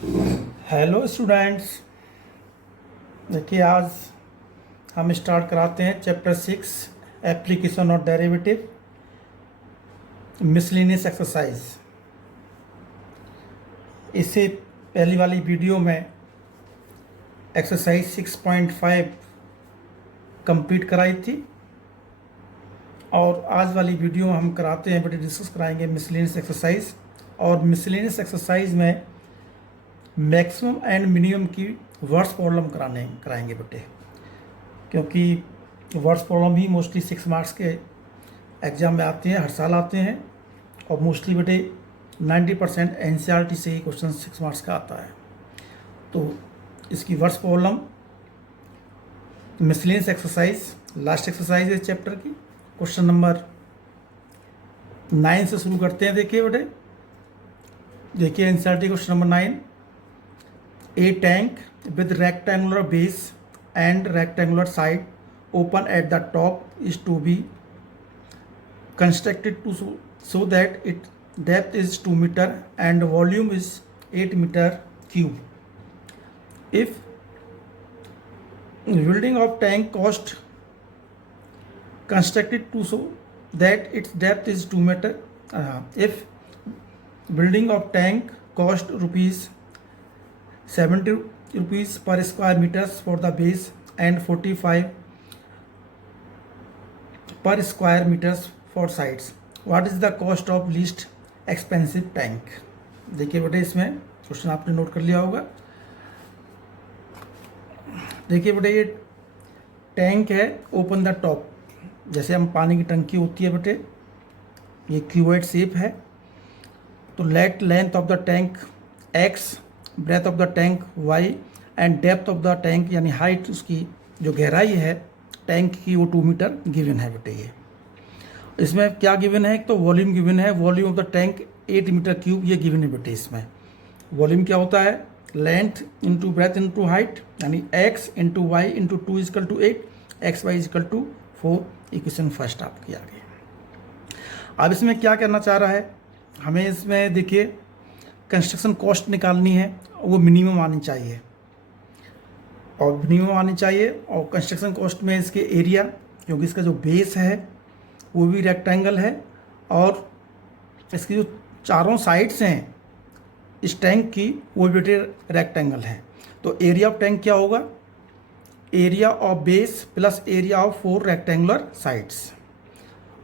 Hello students. देखिए आज हम स्टार्ट कराते हैं चैप्टर 6 एप्लीकेशन और डेरिवेटिव मिसलेनियस एक्सरसाइज। इससे पहली वाली वीडियो में एक्सरसाइज 6.5 कंप्लीट कराई थी और आज वाली वीडियो हम कराते हैं बेटे डिस्कस कराएंगे मिसलेनियस एक्सरसाइज। और मिसलेनियस एक्सरसाइज में मैक्सिमम एंड मिनिमम की वर्ड्स प्रॉब्लम कराएंगे बेटे, क्योंकि वर्ड्स प्रॉब्लम ही मोस्टली 6 मार्क्स के एग्ज़ाम में आते हैं, हर साल आते हैं। और मोस्टली बेटे 90% एनसीईआरटी से ही क्वेश्चन 6 मार्क्स का आता है। तो इसकी words problem miscellaneous exercise last exercise है चैप्टर की। क्वेश्चन नंबर 9 से शुरू करते हैं। देखिए NCERT question number 9। A tank with rectangular base and rectangular side open at the top is to be constructed so that its depth is 2 meter and volume is 8 meter cube. If building of tank cost constructed so that its depth is 2 meter, if building of tank cost rupees 70 rupees per square meters for the base and 45 per square meters for sides, what is the cost of least expensive tank? देखिए बेटे इसमें question आपने note कर लिया होगा। देखिए बेटे ये टैंक है ओपन द टॉप, जैसे हम पानी की टंकी होती है बेटे, ये क्यूबॉइड शेप है। तो let length of the tank x, breadth of the tank y and depth of the tank यानी हाइट उसकी जो गहराई है टैंक की वो 2 मीटर गिवन है बेटे। ये इसमें क्या गिवन है, एक तो वॉल्यूम गिवन है, volume of the tank 8 metre cube ये गिवन है बेटे। इसमें वॉल्यूम क्या होता है, length into breadth into height यानी x into y into 2 equal to 8, x y equal to 4। Equation first आपकी आ गई। अब इसमें क्या करना चाह रहा है हमें, इसमें देखिए कंस्ट्रक्शन कॉस्ट निकालनी है, वो मिनिमम आनी चाहिए और मिनिमम आनी चाहिए। और कंस्ट्रक्शन कॉस्ट में इसके एरिया, क्योंकि इसका जो बेस है वो भी रेक्टेंगल है और इसकी जो चारों साइड्स हैं इस टैंक की वो बेटे रेक्टेंगल है। तो एरिया ऑफ टैंक क्या होगा, area of base plus area of 4 rectangular sides.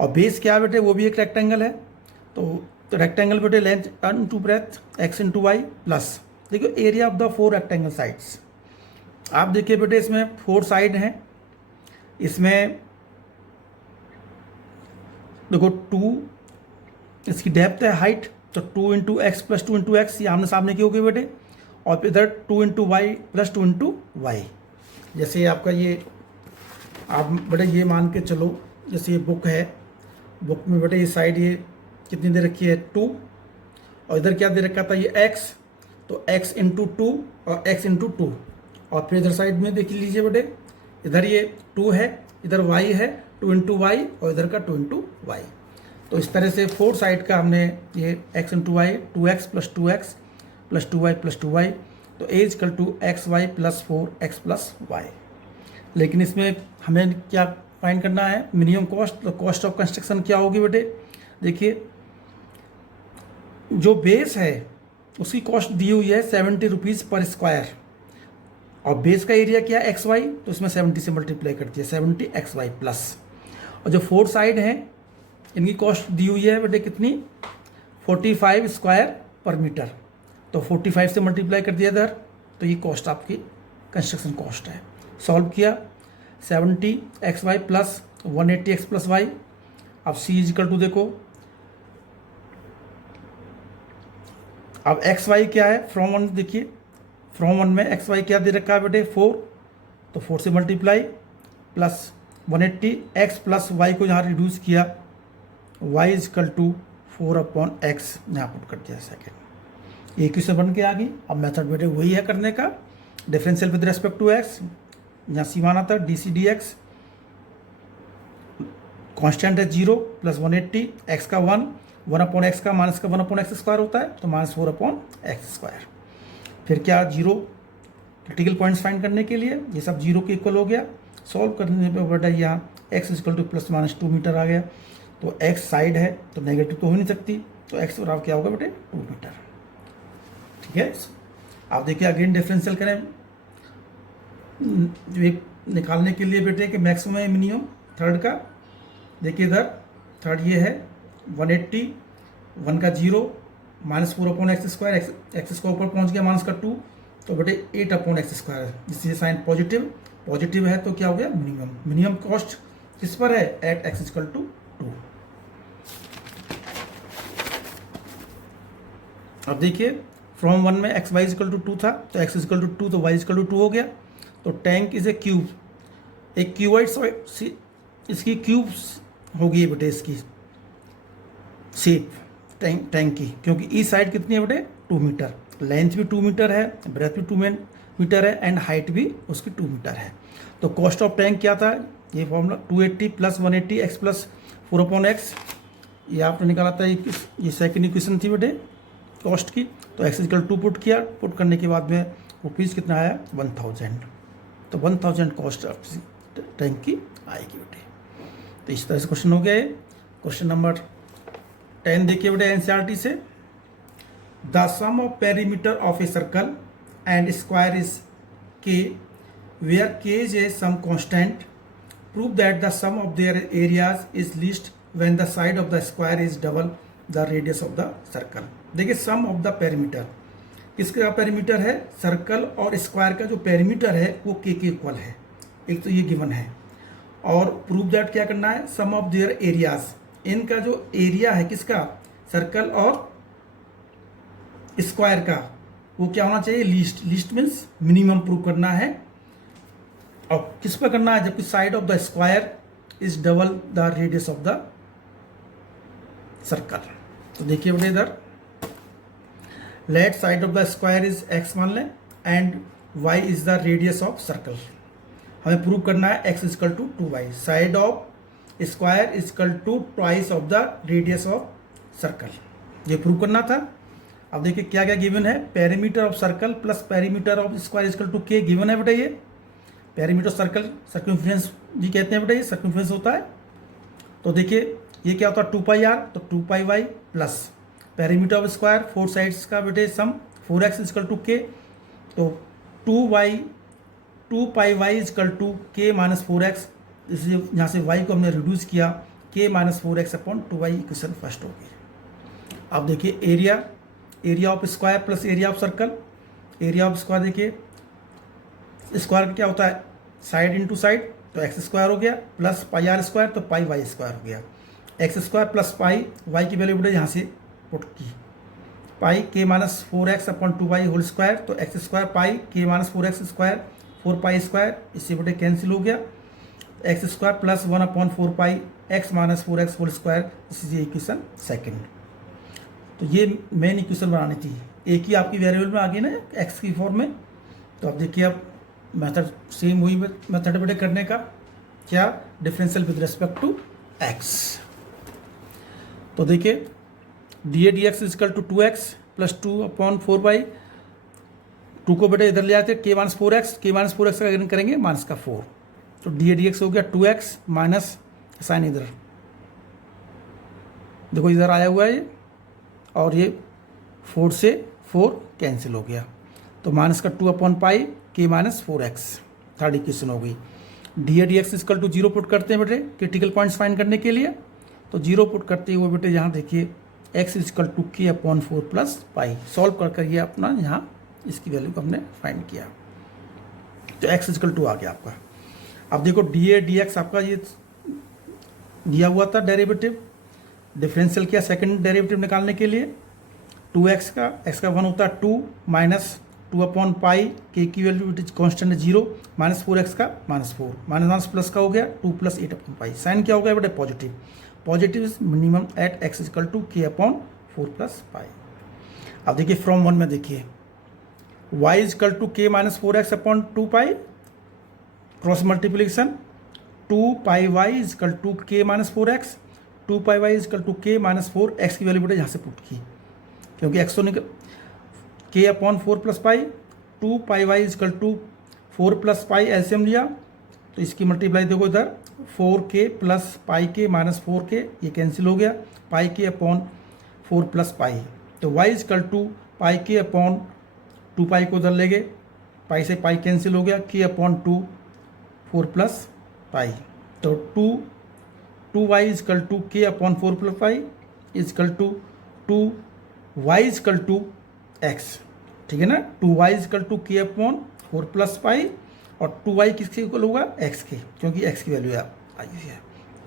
और बेस क्या है बेटे, वो भी एक रेक्टेंगल है। तो रेक्टेंगल बेटे length into breadth x into y plus देखिए area of the 4 rectangle sides. आप देखिए बेटे इसमें 4 साइड हैं, इसमें देखो 2 इसकी डेप्थ है, हाइट तो 2 into x plus 2 into x ये आमने सामने की होगी बेटे। और इधर 2 into y plus 2 into y. जैसे आपका ये आप बेटे ये मान के चलो, जैसे ये बुक है, बुक में बेटे ये साइड ये कितनी दे रखी है 2 और इधर क्या दे रखा था ये x, तो x इंटू 2 और x इंटू 2। और फिर इधर साइड में देख लीजिए बेटे, इधर ये 2 है, इधर y है 2 इंटू वाई और इधर का 2 इंटू वाई। तो इस तरह से 4 साइड का हमने ये x into y 2x plus 2x plus 2y plus 2y, तो a equal to x y plus 4x plus y. लेकिन इसमें हमें क्या फाइंड करना है, मिनिमम कॉस्ट। तो कॉस्ट ऑफ कंस्ट्रक्शन क्या होगी बेटे, देखिए जो बेस है उसकी कॉस्ट दी हुई है 70 रुपीज़ पर स्क्वायर और बेस का एरिया क्या है एक्स वाई, तो इसमें 70 से मल्टीप्लाई करती है 70 एक्स वाई प्लस। और जो 4 साइड हैं इनकी कॉस्ट दी हुई है बेटे कितनी, 45 स्क्वायर पर मीटर, तो 45 से मल्टीप्लाई कर दिया इधर, तो ये कॉस्ट आपकी कंस्ट्रक्शन कॉस्ट है। सॉल्व किया 70 x y plus 180 x plus y. अब सी इजिकल टू देखो, अब एक्स वाई क्या है फ्रॉम 1, देखिए फ्रॉम 1 में एक्स वाई क्या दे रखा है बेटे 4, तो 4 से multiply plus 180 x plus y को यहाँ रिड्यूस किया, वाई इजकल टू 4/x यहाँ पुट कर दिया सेकेंड। ये क्वेश्चन बन के आ गई। अब मेथड बेटे वही है करने का, differential with respect to x, यहाँ सी माना था d c d x, constant है 0 प्लस 180 एक्स का 1 1/x का माइनस का 1/x स्क्वायर होता है, तो -4/x स्क्वायर। फिर क्या जीरो क्रिटिकल पॉइंट्स फाइंड करने के लिए ये सब जीरो के इक्वल हो गया। सॉल्व करने पे बेटा यहाँ x equal to plus minus 2 metre आ गया। तो x साइड है तो नेगेटिव तो हो नहीं सकती, तो x बराबर क्या होगा बेटे 2 मीटर। ठीक है, आप देखिए अगेन डिफरेंशियल करें निकालने के लिए बेटे कि मैक्सिमम है मिनिमम थर्ड का। देखिए इधर थर्ड ये है 180, 1 का 0 -4/x², एक्स को ऊपर पहुंच गया माइनस का 2, तो बेटे 8/x², जिससे साइन पॉजिटिव है तो क्या हो गया मिनिमम कॉस्ट किस पर है एट x इक्वल टू 2। अब देखिए फ्रॉम 1 में x y इक्वल टू 2 था, तो x इक्वल टू 2 तो y इक्वल टू 2 हो गया। तो टैंक इज ए क्यूब, एक क्यूबॉइड, इसकी क्यूब होगी बेटे इसकी शेप टैंक की, क्योंकि ई साइड कितनी है बेटे 2 मीटर, लेंथ भी 2 मीटर है, ब्रेथ भी 2 मीटर है एंड हाइट भी उसकी 2 मीटर है। तो कॉस्ट ऑफ टैंक क्या था, ये formula 280 plus 180 x plus 4/x, ये आपने निकाला था, ये सेकंड इक्वेशन थी बेटे कॉस्ट की। तो x इक्वल 2 पुट किया, पुट करने के बाद में रुपीज़ कितना आया 1000, तो 1000 कॉस्ट टैंक की आएगी बेटे। तो इस तरह से क्वेश्चन हो गया है। क्वेश्चन नंबर 10 देखिए बेटे एनसीईआरटी से, the sum of perimeter of a circle and square is k where k is a some constant, prove that the sum of their areas is least when the side of the square is double the radius of the circle। देखिए सम of the perimeter, किसका perimeter है, circle और square का जो perimeter है वो k के equal है, एक तो ये गिवन है। और प्रूव दैट क्या करना है, सम ऑफ देयर एरियाज, इनका जो एरिया है किसका, सर्कल और स्क्वायर का, वो क्या होना चाहिए लीस्ट मीन्स मिनिमम प्रूव करना है। और किस पर करना है, जबकि side of the square is double the radius of the circle. तो देखिए बेटे इधर let side of the square is x मान लें and y is the radius of circle. हमें प्रूव करना है x equal to 2y, side of square equal to twice of the radius of circle, ये प्रूव करना था। अब देखिए क्या क्या गिवन है, perimeter of circle plus perimeter of square equal to k given है बेटा। ये पेरीमीटर सर्कल सर्कमफ्रेंस जी कहते हैं बेटा, ये सर्कमफ्रेंस होता है। तो देखिए ये क्या होता है 2πr, तो 2πy plus perimeter of square 4 sides का बेटे सम 4x इजकल टू k, तो 2πy equal to k minus 4x, इसलिए यहाँ से y को हमने रिड्यूस किया, k minus 4x upon 2y equation first होगी। अब देखिए area of square plus area of circle, area of square देखिए स्क्वायर क्या होता है साइड इंटू साइड, तो एक्स स्क्वायर हो गया प्लस πr² तो πy² हो गया, x² प्लस पाई y की वैल्यू बेटे यहाँ से पुट की, pi k minus 4x upon 2y whole square, तो x² पाई k माइनस 4x², 4π², इससे बेटे कैंसिल हो गया, x² plus 1/4π x minus 4x whole square, इसी इक्वेशन सेकेंड। तो ये मेन इक्वेशन बनानी थी, एक ही आपकी वेरिएबल में आ गई ना x की फॉर्म में। तो अब देखिए अब मेथड सेम हुई मेथड बेटे करने का, क्या differential with respect to x। तो देखिए d a d x equal to 2x plus 2/4y, 2 को बेटे इधर ले आते k माइनस 4x का अगर करेंगे माइनस का 4, तो डी ए डी एक्स हो गया 2x माइनस साइन इधर देखो इधर आया हुआ है ये, और ये 4 से 4 कैंसिल हो गया, तो माइनस का 2/π k minus 4x, third equation हो गई। D a d x equal to 0 put करते हैं बेटे क्रिटिकल पॉइंट्स फाइंड करने के लिए, तो 0 पुट करते हुए बेटे यहाँ देखिए x equal to k/4 plus pi, solve कर ये अपना यहाँ इसकी वैल्यू को हमने फाइंड किया, तो x इजकल टू आ गया आपका। अब देखो डी ए डी एक्स आपका ये दिया हुआ था डेरिवेटिव, डिफरेंशियल किया सेकंड डेरिवेटिव निकालने के लिए, 2x का x का 1 होता है 2 माइनस 2/π k की वैल्यू कॉन्स्टेंट है 0, माइनस 4x का -4, माइनस प्लस का हो गया 2 प्लस 8/π, साइन क्या हो गया बेटे positive is minimum at x equal to k/4 plus pi. अब देखिए फ्रॉम 1 में देखिए y equal to k minus 4x upon 2π, cross multiplication 2πy equal to k minus 4x, 2πy equal to k minus 4x की value बेटे यहाँ से put की, क्योंकि x तो निकल के upon 4 plus pi, 2 pi y equal to 4 plus pi LCM लिया तो इसकी मल्टीप्लाई देखो इधर 4k प्लस पाई के माइनस 4k ये कैंसिल हो गया, पाई के अपॉन 4 प्लस पाई, तो y इजकल टू पाई के अपॉन 2 पाई को उधर ले गए, पाई से पाई कैंसिल हो गया, k अपॉन 2 4 प्लस पाई, तो 2y equal to k upon 4 plus pi equal to 2y equal to x, ठीक है ना। 2y equal to k upon 4 plus pi और 2y किसके इक्वल होगा, x के, क्योंकि x की वैल्यू आई है,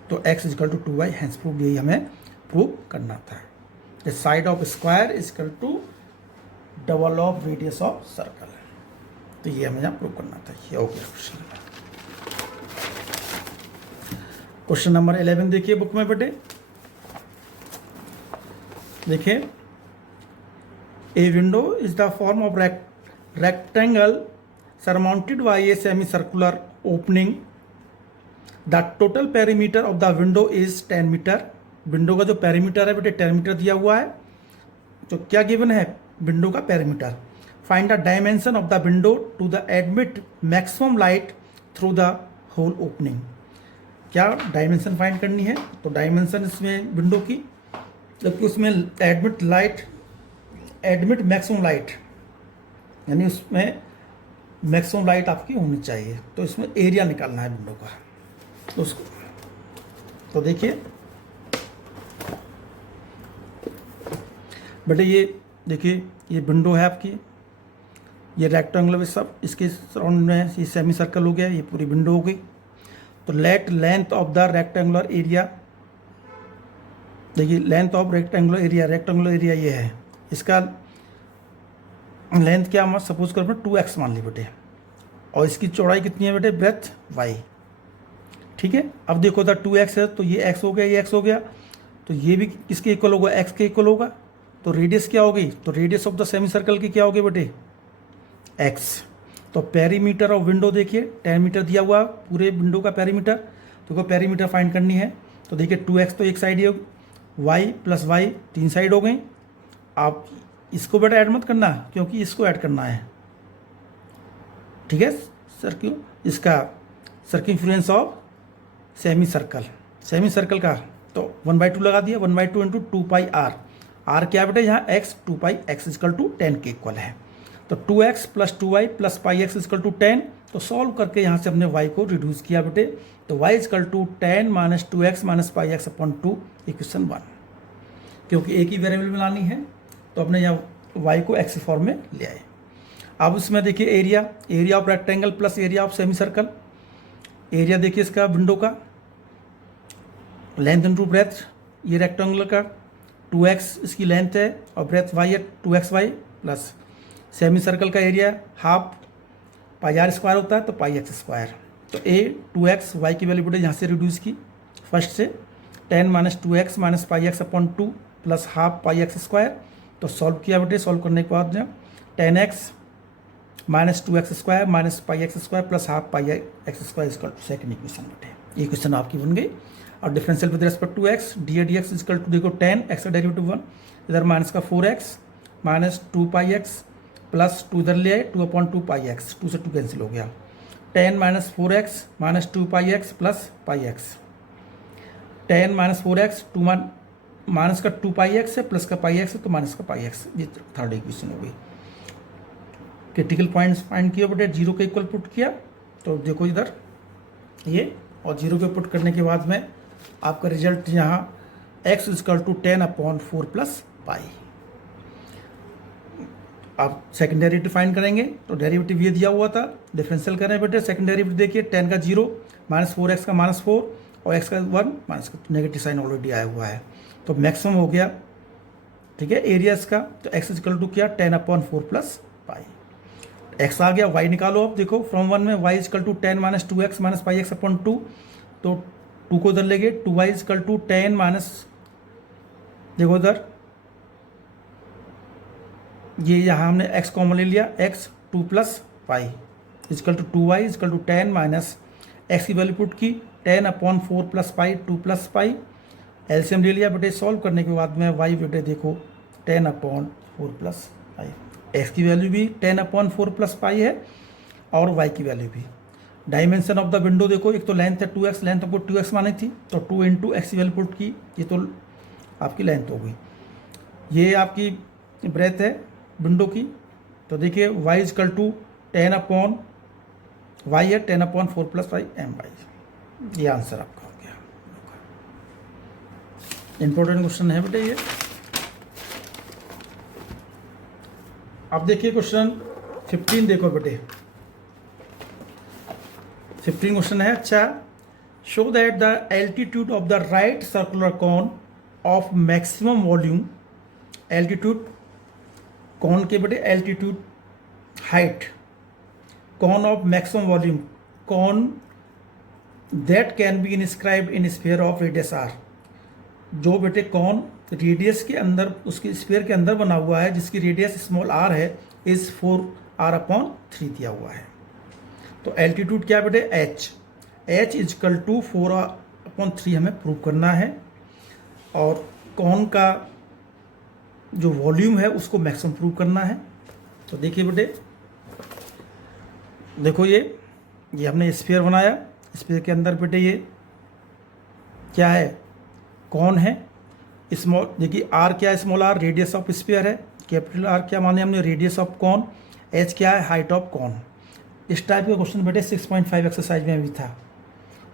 तो x equal to 2y, hence prove, यही हमें प्रूव करना था। The side of square equal to double of radius of circle, तो ये हमें यहाँ प्रूव करना था। ये हो गया क्वेश्चन। क्वेश्चन नंबर 11 देखिए बुक में बेटे, देखिए a window is the form of rectangle surmounted by a semicircular opening. The total perimeter of the window is 10 metre. Window का जो पेरीमीटर है बेटे 10 मीटर दिया हुआ है, तो क्या गिवन है, विंडो का perimeter. Find the dimension of the window to the admit maximum light through the whole opening. क्या डायमेंशन फाइंड करनी है, तो डायमेंशन इसमें विंडो की, जबकि उसमें एडमिट मैक्सिमम लाइट, यानी उसमें मैक्सिमम लाइट आपकी होनी चाहिए, तो इसमें एरिया निकालना है विंडो का, तो उसको तो देखिए बेटे, ये देखिए ये विंडो है आपकी, ये रेक्टेंगुलर सब इसके सराउंड में, ये सेमी सर्कल हो गया, ये पूरी विंडो हो गई। तो let length of the rectangular area, देखिए लेंथ ऑफ रेक्टेंगुलर एरिया ये है, इसका लेंथ क्या हम सपोज कर 2x मान ली बेटे, और इसकी चौड़ाई कितनी है बेटे, ब्रेथ y, ठीक है। अब देखो था 2x है तो ये x हो गया, ये x हो गया, तो ये भी किसके इक्वल होगा, x के इक्वल होगा। तो रेडियस क्या होगी, तो radius of the semi circle की क्या होगी बेटे, x। तो पेरीमीटर ऑफ विंडो देखिए 10 मीटर दिया हुआ पूरे विंडो का पेरीमीटर, तो पेरीमीटर फाइंड करनी है, तो देखिए 2x तो एक साइड ही होगी, y प्लस वाई 3 साइड हो गई। आप इसको बेटा ऐड मत करना, क्योंकि इसको ऐड करना है, ठीक है। इसका सर्कमफ्रेंस ऑफ सेमी सर्कल का, तो 1/2 लगा दिया, 1/2 इंटू 2 पाई आर, आर क्या बेटे यहाँ x, 2 pi x equal to 10 के इक्वल है, तो 2x plus 2y plus pi x equal to 10। तो सॉल्व करके यहाँ से हमने y को रिड्यूस किया बेटे, तो y equal to 10 minus 2x minus pi x upon 2, equation 1, क्योंकि एक ही वेरिएबल बनानी है, तो अपने यहाँ y को x फॉर्म में ले आए। अब इसमें देखिए area of rectangle plus area of semi circle, area देखिए इसका विंडो का, लेंथ इंटू ब्रेथ, ये रेक्टेंगुलर का 2x इसकी लेंथ है और ब्रेथ y है 2xy, प्लस सेमी सर्कल का area half pi R square होता है, तो पाई एक्स स्क्वायर। तो a 2x y की वैल्यू बेटे यहाँ से रिड्यूस की फर्स्ट से, 10 minus 2x minus pi x upon 2 plus half pi x square. तो सॉल्व किया बेटे, सॉल्व करने के बाद 10x minus 2x square minus pi x square plus half pi x square equal to second equation बेटे, ये equation आपकी बन गई। और differential with respect to x, d d x equal to देखो 10, x का डेरिवेटिव 1, इधर माइनस का 4x minus 2 pi x plus 2 इधर ले आए 2 अपॉन 2 पाई एक्स, 2 से 2 कैंसिल हो गया, 10 minus 4x minus 2 pi x plus pi x, 10 minus 4x 2 minus का 2 पाई एक्स है प्लस का पाई एक्स है, तो माइनस का पाई एक्स, ये थर्ड इक्वेशन हो गई। क्रिटिकल पॉइंट्स फाइंड किया बेटे, 0 के इक्वल पुट किया, तो देखो इधर ये, और 0 के पुट करने के बाद में आपका रिजल्ट यहाँ x equal to 10 upon 4 plus pi. आप सेकंड डेरिवेटिव फाइंड करेंगे, तो डेरिवेटिव ये दिया हुआ था, डिफरेंशियल करें बेटे, सेकंड डेरिवेटिव देखिए 10 का 0 माइनस 4x का माइनस 4 और x का 1 माइनस का नेगेटिव साइन ऑलरेडी आया हुआ है, तो मैक्सिमम हो गया, ठीक है, एरिया इसका। तो x इजकल टू क्या 10 अपॉन 4 प्लस पाई, x आ गया, y निकालो। अब देखो फ्रॉम 1 में y equal to 10 minus 2x minus pi x upon 2, तो 2 को उधर ले गए, 2y इजकल टू 10 माइनस, देखो उधर ये यहाँ हमने x कॉमन ले लिया, x 2 plus pi equal to 2y equal to 10 minus x की वैल्यू पुट की 10 upon 4 plus pi 2 plus pi, LCM ले लिया बेटे। सॉल्व करने के बाद में y बेटे देखो 10 अपॉन 4 प्लस पाई, एक्स की वैल्यू भी 10/4 प्लस पाई है और वाई की वैल्यू भी। डायमेंशन ऑफ द विंडो देखो, एक तो लेंथ है 2x, लेंथ हमको 2x मानी थी तो 2 इंटू एक्स की वैल्यू पुट की, ये तो आपकी लेंथ हो गई। ये आपकी ब्रेथ है विंडो की, तो देखिए वाई इजकल टू 10/, वाई है 10/4 प्लस वाई एम वाई, ये आंसर आपका हो गया। इंपॉर्टेंट क्वेश्चन है बेटे ये। अब देखिए क्वेश्चन 15 देखो बेटे, 15 क्वेश्चन है। अच्छा, show that the altitude of the right circular cone of maximum volume, altitude cone के बेटे altitude height, cone of maximum volume, cone that can be inscribed in sphere of radius R, जो बेटे cone radius के अंदर, उसकी sphere के अंदर बना हुआ है जिसकी रेडियस स्मॉल आर है, इज 4r/3 दिया हुआ है। तो एल्टीट्यूड क्या बेटे h इजकल टू 4r/3 हमें प्रूव करना है, और कॉन का जो वॉल्यूम है उसको मैक्सिमम प्रूव करना है। तो देखिए बेटे, देखो ये हमने स्फीयर बनाया, स्फीयर के अंदर बेटे ये क्या है, कौन है स्मॉल, देखिए आर क्या है, small R radius of sphere है, कैपिटल आर क्या माने हमने, रेडियस ऑफ कॉन, एच क्या है, हाइट ऑफ कॉन। इस टाइप का क्वेश्चन बेटे 6.5 एक्सरसाइज में भी था,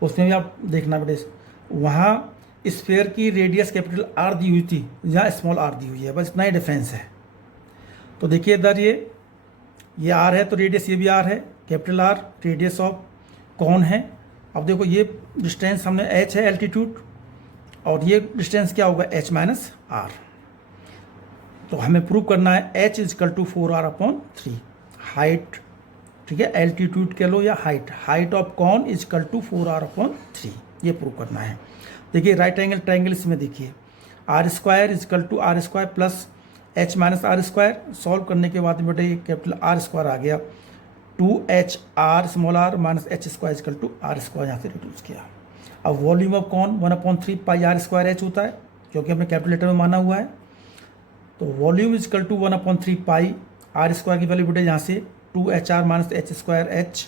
उसमें भी आप देखना बेटे, वहाँ स्फीयर की रेडियस कैपिटल आर दी हुई थी, यहाँ स्मॉल आर दी हुई है, बस इतना ही डिफरेंस है। तो देखिए इधर ये आर है तो रेडियस ये भी आर है, कैपिटल आर रेडियस ऑफ कौन है। अब देखो ये डिस्टेंस हमने एच है एल्टीट्यूड, और ये डिस्टेंस क्या होगा एच माइनस आर। तो हमें प्रूव करना है H is equal to 4r/3, height, ठीक है, एल्टीट्यूड कह लो या height, height of cone equal to 4r/3, ये प्रूव करना है। देखिए राइट एंगल ट्राइंगल इसमें देखिए, r² equal to r² plus h minus r², solve करने के बाद बेटे ये कैपिटल r² आ गया, 2HR small r minus h² equal to r², यहाँ से रिड्यूस किया। अब वॉल्यूम ऑफ कौन 1/3 पाई r² h होता है, क्योंकि हमने कैलकुलेटर में माना हुआ है। तो volume equal to 1/3 pi r² की वैल्यू बेटे यहाँ से 2HR माइनस h²,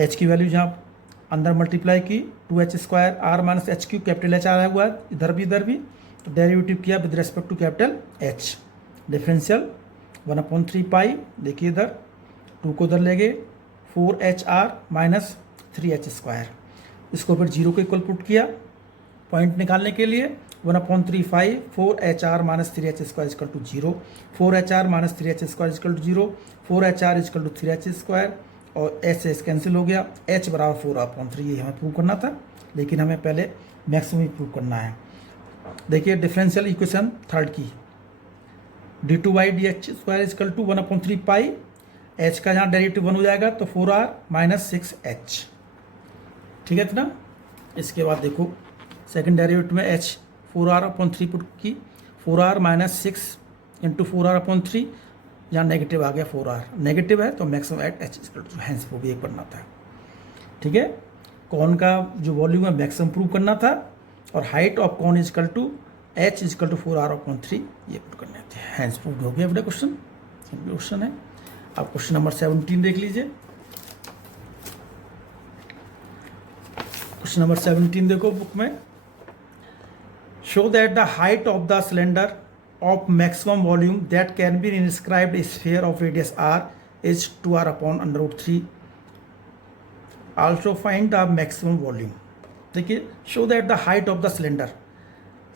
h की वैल्यू जहाँ अंदर मल्टीप्लाई की, 2h² r minus h³ capital H आया हुआ है, इधर भी, तो डेरिवेटिव किया with respect to capital H, differential 1/3 pi, देखिए इधर 2 को इधर ले गए, 4HR माइनस 3h², इसको फिर 0 को इक्वल पुट किया पॉइंट निकालने के लिए, 1/3 4HR minus 3h² equal to 0, 4HR minus 3h² equal to 0, 4HR equal to 3h², और एच कैंसिल हो गया, h बराबर 4/3, ये हमें प्रूव करना था, लेकिन हमें पहले मैक्सिमम ही प्रूव करना है। देखिए डिफरेंशियल इक्वेशन थर्ड की, d2/dh² is equal to 1/3 pi, h का यहाँ डेरिवेटिव 1 हो जाएगा तो 4r माइनस 6h, ठीक है इतना। इसके बाद देखो सेकंड डेरिवेटिव में h 4r/3 पुट की, 4r माइनस 6 इंटू 4r/3, यहाँ नेगेटिव आ गया, 4r नेगेटिव है तो maximum at h equal to, hence वो भी एक पढ़ना था, ठीक है। कौन का जो वॉल्यूम है मैक्सिमम प्रूव करना था, और height of cone equal to h equal to 4r/3, ये पुट करने थे, हैंस प्रूव हो गया बेटा क्वेश्चन, क्वेश्चन है। अब क्वेश्चन नंबर 17 देख लीजिए, क्वेश्चन नंबर 17 देखो बुक में, show that the height of the cylinder of maximum volume that can be inscribed a sphere of radius r is 2r/√3, also find the maximum volume। देखिए show that the height of the cylinder,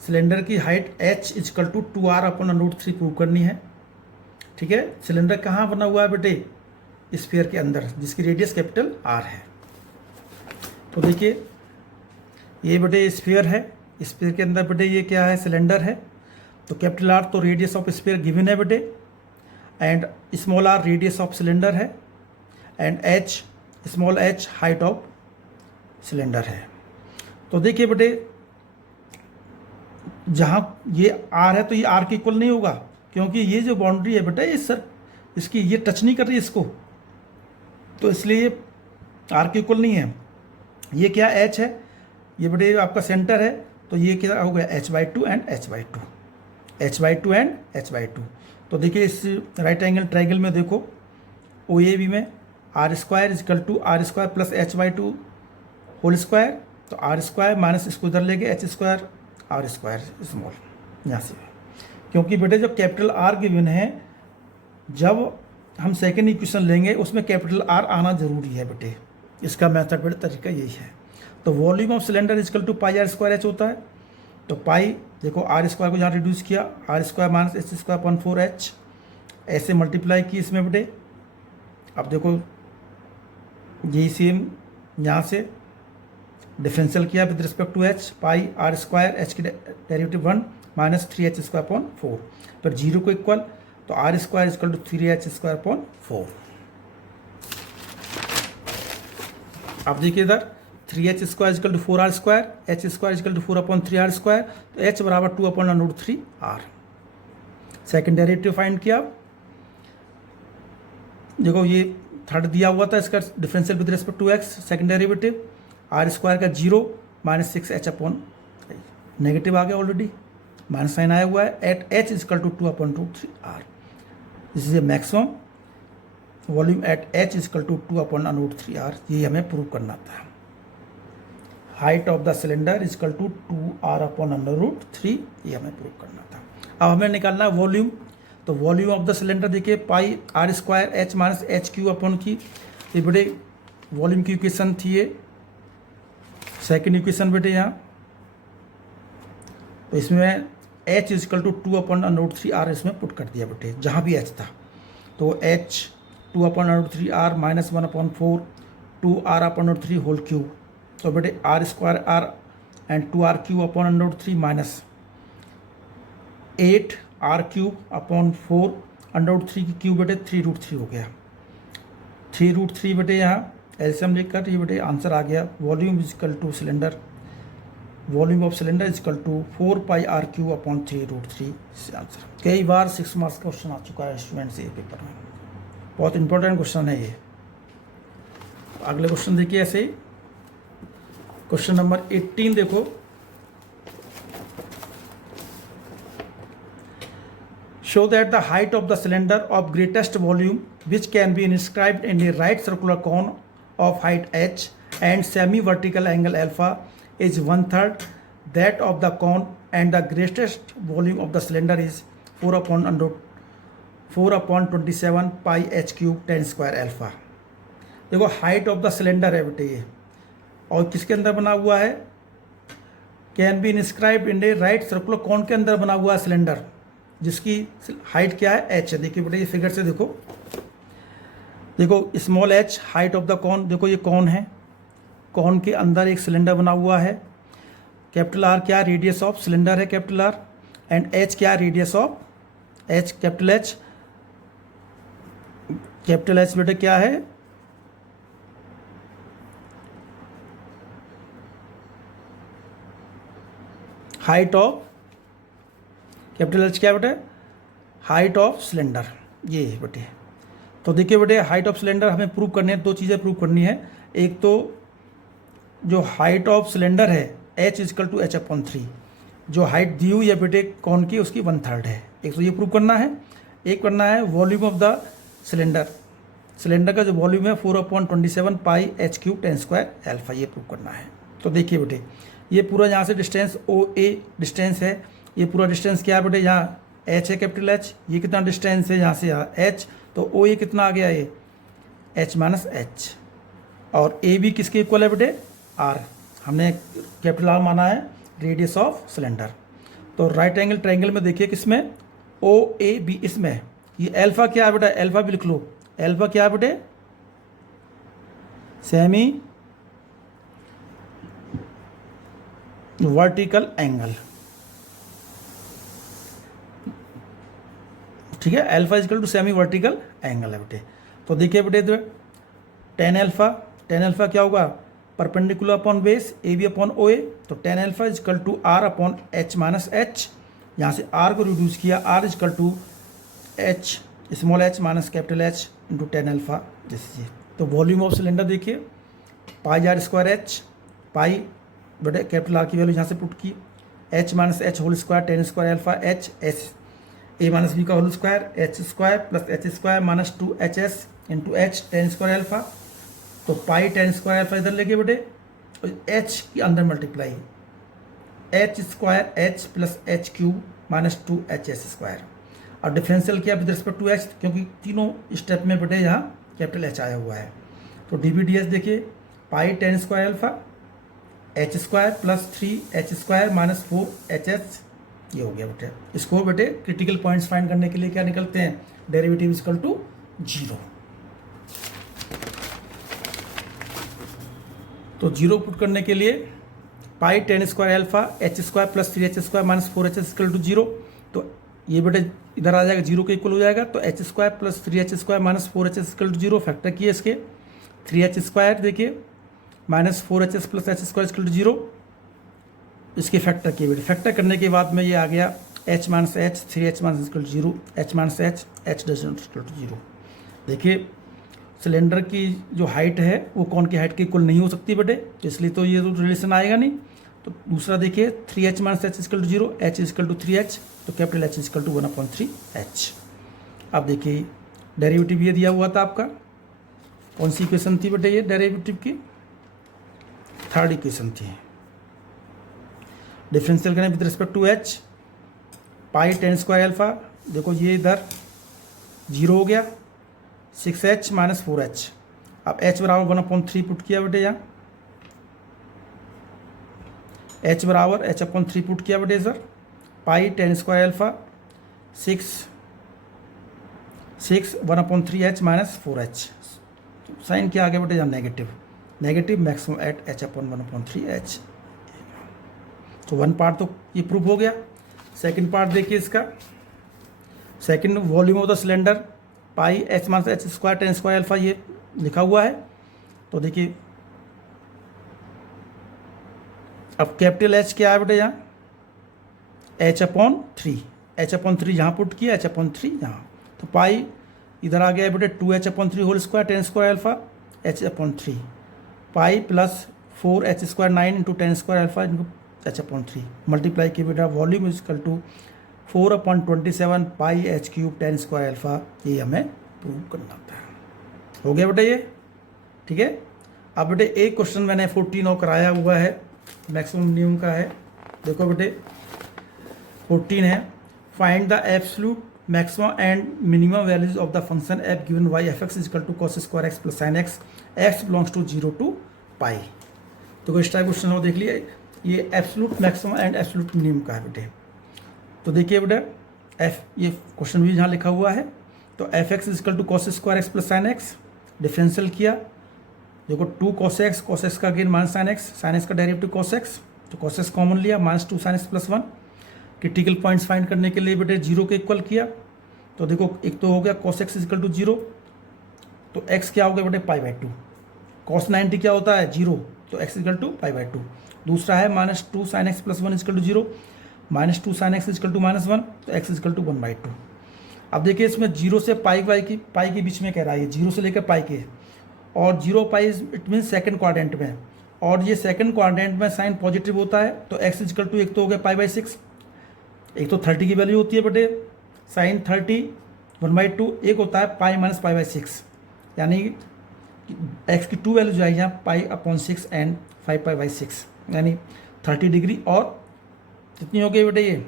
cylinder की height h equal to 2r/√3 prove करनी है, ठीक है। Cylinder कहाँ बना हुआ है बेटे, स्फीयर के अंदर, जिसकी रेडियस कैपिटल r है। तो देखिए ये बेटे स्फीयर है, स्फीयर के अंदर बेटे ये क्या है, सिलेंडर है, तो कैपिटल आर तो रेडियस ऑफ स्फीयर गिवन है बेटे, and small R radius of cylinder है, and H small H height of cylinder है। तो देखिए बेटे जहाँ ये आर है तो ये आर के इक्वल नहीं होगा, क्योंकि ये जो बाउंड्री है बेटा ये सर इसकी ये टच नहीं कर रही इसको, तो इसलिए ये आर के इक्वल नहीं है। ये क्या एच है, ये बेटे आपका सेंटर है, तो ये क्या हो गया h/2 and h/2, h/2 and h/2। तो देखिए इस राइट एंगल ट्राइंगल में देखो ओ ए बी में R square equal to R square plus H by two whole square, तो आर स्क्वायर माइनस इसको इधर लेके H square R square small यहाँ से, क्योंकि बेटे जो कैपिटल आर गिवन है जब हम सेकेंड इक्वेशन लेंगे उसमें कैपिटल आर आना जरूरी है बेटे, इसका मेथड बेटे तरीका यही है। तो volume of cylinder equal to pi R square H होता है, तो पाई देखो आर स्क्वायर को यहाँ रिड्यूस किया, R square minus H square upon 4h ऐसे मल्टीप्लाई की इसमें बेटे। अब देखो यही सेम यहाँ से डिफरेंशियल किया with respect to H, pi R square H की derivative 1 minus 3h square upon 4, पर जीरो को इक्वल, तो R square equal to 3h square upon 4। अब देखिए इधर 3h square equal to 4r square, H square equal to 4 upon 3r square, तो h बराबर 2 upon root 3r। Second derivative find किया, देखो ये थर्ड दिया हुआ था, इसका differential with respect to x, second derivative R square का 0 माइनस 6h अपॉन नेगेटिव आ गया ऑलरेडी, माइनस साइन आया हुआ है, at h equal to 2 upon root 3r। This is a maximum volume at h equal to 2 upon root 3r, ये हमें prove करना था। Height of the cylinder equal to 2r upon under root 3, ये हमें prove करना था। अब हमें निकालना है वॉल्यूम, तो वॉल्यूम ऑफ द सिलेंडर देखिए pi R square H minus H Q upon की, ये बेटे वॉल्यूम की इक्वेशन थी ये सेकेंड इक्वेशन बेटे यहाँ, तो इसमें h equal to 2 upon root 3r इसमें पुट कर दिया बेटे जहाँ भी h था, तो h 2 upon root 3r minus 1 upon 4 2r upon root 3 whole cube, तो बेटे R square R and 2r cube upon root 3 minus 8r cube upon 4 under root 3 की क्यूब बेटे 3 रूट 3 हो गया, 3 रूट 3 बेटे यहाँ एल्सियम लेकर ये बेटे आंसर आ गया। Volume equal to cylinder, volume of cylinder equal to 4 pi R cube upon 3 root 3 से आंसर। कई बार 6 मार्क्स का क्वेश्चन आ चुका है स्टूडेंट से ये पेपर में, बहुत इंपॉर्टेंट क्वेश्चन है ये। अगले क्वेश्चन देखिए ऐसे ही, क्वेश्चन नंबर 18 देखो, show that the height of the cylinder of greatest volume which can be inscribed in a right circular cone of height h and semi-vertical angle alpha is 1/3 that of the cone and the greatest volume of the cylinder is 4 upon 27 pi h cube 10 square alpha। देखो height of the cylinder है बेटे ये, और किसके अंदर बना हुआ है, can be inscribed in a right circular cone के अंदर बना हुआ है सिलेंडर, जिसकी हाइट क्या है h है। देखिए बेटे ये फिगर से देखो, देखो small h height of the cone, देखो ये कॉन है, कॉन के अंदर एक सिलेंडर बना हुआ है, कैपिटल R क्या रेडियस ऑफ सिलेंडर है कैपिटल R, एंड h क्या radius of h, capital H बेटे क्या है, हाइट ऑफ कैपिटल H क्या बेटे, हाइट ऑफ सिलेंडर, ये है बेटे। तो देखिए बेटे हाइट ऑफ सिलेंडर हमें प्रूव करनी है, दो चीज़ें प्रूव करनी है, एक तो जो हाइट ऑफ सिलेंडर है h equal to h upon 3, जो हाइट दी हुई है बेटे कौन की उसकी 1/3 है, एक तो ये प्रूव करना है, एक करना है volume of the cylinder, cylinder का जो वॉल्यूम है 4 अपॉन 27 पाई h क्यूब 10 स्क्वायर अल्फा, ये प्रूव करना है। तो देखिए बेटे ये पूरा यहाँ से डिस्टेंस OA डिस्टेंस है, ये पूरा डिस्टेंस क्या है बेटे, यहाँ h है कैपिटल H, ये कितना डिस्टेंस है यहाँ से यहाँ h, तो OA कितना आ गया ये h माइनस h, और AB किसके इक्वल है बेटे R, हमने कैपिटल R माना है रेडियस ऑफ सिलेंडर। तो राइट एंगल ट्रायंगल में देखिए किसमें OAB, इसमें ये अल्फा क्या है बेटा, अल्फा भी लिख लो, अल्फा क्या है बेटे, सेमी वर्टिकल एंगल, ठीक है, alpha equal to semi vertical angle है बेटे। तो देखिए बेटे टेन अल्फा क्या होगा, perpendicular upon base AB upon OA, तो tan alpha equal to R upon H minus H, यहाँ से R को रिड्यूस किया, R equal to H small h minus capital H into tan alpha, जैसे। तो volume of cylinder देखिए pi R square H, pi बेटे capital R की value यहाँ से पुट की, H minus H whole square 10 square alpha H, a minus b का whole square H square plus H square minus 2hs into H tan square alpha. तो pi ten square alpha इधर लेके बेटे और H के अंदर multiply H square H plus H cube minus 2hs square. और differential किया विद रिस्पेक्ट टू एच, क्योंकि तीनों स्टेप में बेटे यहाँ कैपिटल एच आया हुआ है। तो डी बी डी एस देखिए pi ten square alpha H square plus 3h square minus 4hs, ये हो गया बेटे। इसको बेटे क्रिटिकल पॉइंट्स फाइंड करने के लिए क्या निकलते हैं, डेरिवेटिव इक्वल टू 0। तो 0 पुट करने के लिए pi ten square alpha H square plus 3h square minus 4hs equal to 0। तो ये बेटे इधर आ जाएगा 0 के इक्वल हो जाएगा। तो h square plus 3h square minus 4hs equal to 0 factor किए इसके 3h स्क्वायर देखिए minus 4hs plus h square equal to 0, इसके फैक्टर किए बेटे। फैक्टर करने के बाद में ये आ गया h minus H 3h minus equal to 0 h minus H h doesn't equal to 0। देखिए सिलेंडर की जो हाइट है वो कौन की हाइट के इक्वल नहीं हो सकती बेटे, तो इसलिए तो ये तो रिलेशन आएगा नहीं। तो दूसरा देखिए 3h minus H equal to 0 h equal to 3h, तो capital H equal to 1/3h। अब देखिए डेरिवेटिव ये दिया हुआ था आपका, कौन सी इक्वेशन थी बेटे ये डेरिवेटिव की, थर्ड इक्वेशन थी। डिफरेंशियल करें with respect to h pi ten square alpha, देखो ये इधर 0 हो गया 6h माइनस 4h। अब h बराबर 1/3 पुट किया बेटे यहाँ, h बराबर h/3 पुट किया बेटे sir. Pi ten square alpha 6 1/3h minus 4h। Sine क्या आ गया बेटे यहाँ negative, negative maximum eight h/1/3h। तो वन पार्ट तो ये प्रूफ हो गया। सेकंड पार्ट देखिए इसका, second volume of the cylinder pi h minus H square tan square alpha, ये लिखा हुआ है। तो देखिए अब कैपिटल H क्या है बेटे यहाँ h/3 यहाँ पुट किया h/3 यहाँ। तो पाई इधर आ गया बेटे 2h/3 whole square tan square alpha h/3 pi plus 4h square 9 into tan square alpha into h/3 multiply किया बेटा volume is equal to 4/27 pi h cube tan square alpha. ये हमें प्रूव करना था। हो गया बेटा ये, ठीक है। अब बेटे एक क्वेश्चन मैंने 14 और कराया हुआ है, मैक्सिमम मिनिमम का है। देखो बेटे 14 है, find the absolute maximum and minimum values of the function F given y F x equal to cos square x plus sine x, x belongs to 0 to pi. तो इस टाइप क्वेश्चन हो देख लिया, ये absolute maximum and absolute minimum का है बेटे। तो देखिए बेटा एफ, ये क्वेश्चन भी यहाँ लिखा हुआ है। तो f x equal to cos square x plus sine x, differential किया, देखो 2 cos x का अगेन माइनस साइन एक्स का डेरिवेटिव cos x, तो cos x कॉमन लिया minus 2 sin x plus 1। Critical points find करने के लिए बेटे 0 के इक्वल किया। तो देखो एक तो हो गया cos x इक्वल टू 0, तो x क्या हो गया बेटे π/2। cos 90 क्या होता है 0, तो x इक्वल टू π/2। दूसरा है minus 2 sin x plus 1 equal to 0, minus 2 sin x equal to -1, तो x इक्वल टू 1/2। अब देखिए इसमें 0 से पाई के बीच में कह रहा है, 0 से लेकर पाई के, और 0 पाई इट मीन सेकंड क्वाड्रेंट में, और ये सेकंड क्वाड्रेंट में साइन पॉजिटिव होता है। तो x इक्वल टू एक तो हो गया π/6, एक तो 30 की वैल्यू होती है बेटे साइन 30 1/2, एक होता है पाई माइनस π/6, यानी x की 2 वैल्यू जो है यहाँ π/6 एंड 5π/6, यानी 30 डिग्री और कितनी हो गई बेटे ये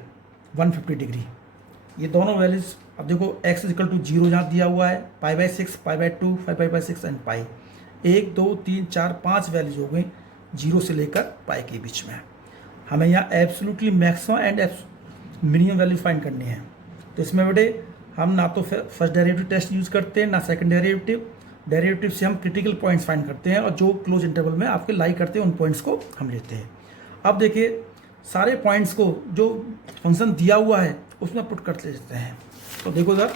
150 डिग्री। ये दोनों वैल्यूज, अब देखो x इक्वल टू 0 यहाँ दिया हुआ है, π/6 π/2 5π/6 एंड पाई, 1 2 3 4 5 वैल्यूज हो गई 0 से लेकर पाई के बीच में। हमें यहाँ absolutely maximum and minimum value find करनी है। तो इसमें बेटे हम ना तो फर्स्ट डेरिवेटिव टेस्ट यूज़ करते हैं ना सेकंड डेरिवेटिव से हम क्रिटिकल पॉइंट्स फाइंड करते हैं, और जो क्लोज इंटरवल में आपके लाई करते हैं उन पॉइंट्स को हम लेते हैं। अब देखिए सारे पॉइंट्स को जो फंक्शन दिया हुआ है उसमें पुट कर लेते हैं। तो देखो सर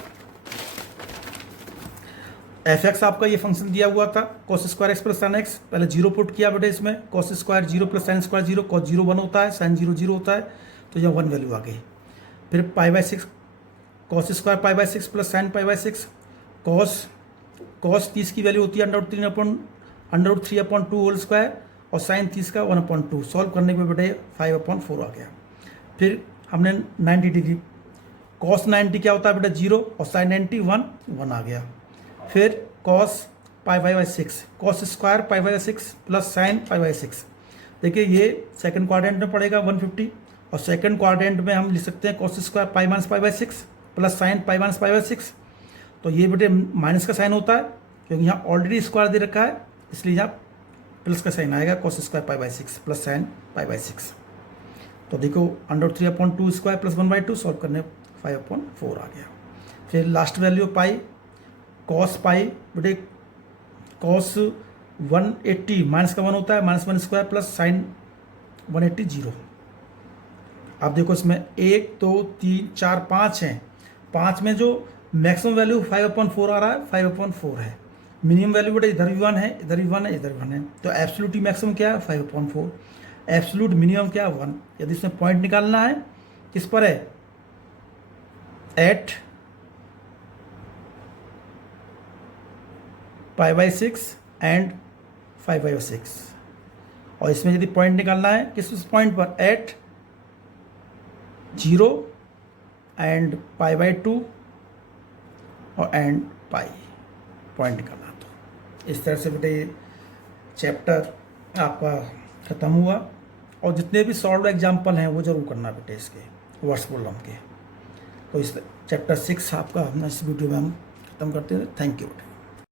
एफ एक्स आपका ये फंक्शन दिया हुआ था cos square x plus sine x, पहले 0 पुट किया बेटे इसमें, cos square 0 plus sine square 0, cos 0 1 होता है, साइन 0 0 होता है, तो यहाँ 1 वैल्यू आ गई। फिर π/6 cos square π/6 plus sine π/6, cos 30 की वैल्यू होती है √3/2 होल स्क्वायर, और साइन 30 का 1/2, सॉल्व करने के बेटे 5/4 आ गया। फिर हमने 90 डिग्री कॉस 90 क्या होता है बेटा 0 और साइन 90 1 आ गया। फिर cos pi by 6 cos square pi by 6 plus sine pi by 6। देखिए ये सेकंड क्वाड्रेंट में पड़ेगा 150 और सेकंड क्वाड्रेंट में हम लिख सकते हैं cos square pi minus pi by 6 plus sine pi minus pi by 6। तो ये बेटे माइनस का साइन होता है क्योंकि यहाँ ऑलरेडी स्क्वायर दे रखा है, इसलिए यहाँ प्लस का साइन आएगा cos square pi by 6 plus sine pi by 6। तो देखो √3/2 स्क्वायर प्लस 1/2 सॉल्व करने 5/4 आ गया। फिर last value pi cos pi बेटे कॉस 180 माइनस का 1 होता है -1 स्क्वायर प्लस साइन 180 0। अब देखो इसमें 1 2 3 4 5 हैं, 5 में जो मैक्सिमम वैल्यू 5/4 आ रहा है 5/4 है। मिनिमम वैल्यू बेटा इधर भी 1 है, इधर भी 1 है, इधर भी 1 है। तो एब्सोल्यूट मैक्सिमम क्या है 5/4, एब्सोल्यूट मिनिमम क्या है 1। यदि इसमें पॉइंट निकालना है किस पर है एट π/6 एंड 5/6। और इसमें यदि पॉइंट निकालना है किस पॉइंट पर एट 0 एंड π/2 और एंड पाई पॉइंट निकालना। तो इस तरह से बेटे ये चैप्टर आपका ख़त्म हुआ और जितने भी सॉल्व एग्जाम्पल हैं वो जरूर करना बेटे इसके वर्ड्स प्रॉब्लम के। तो इस चैप्टर 6 आपका हमने इस वीडियो में हम ख़त्म करते हैं। थैंक यू बेटे।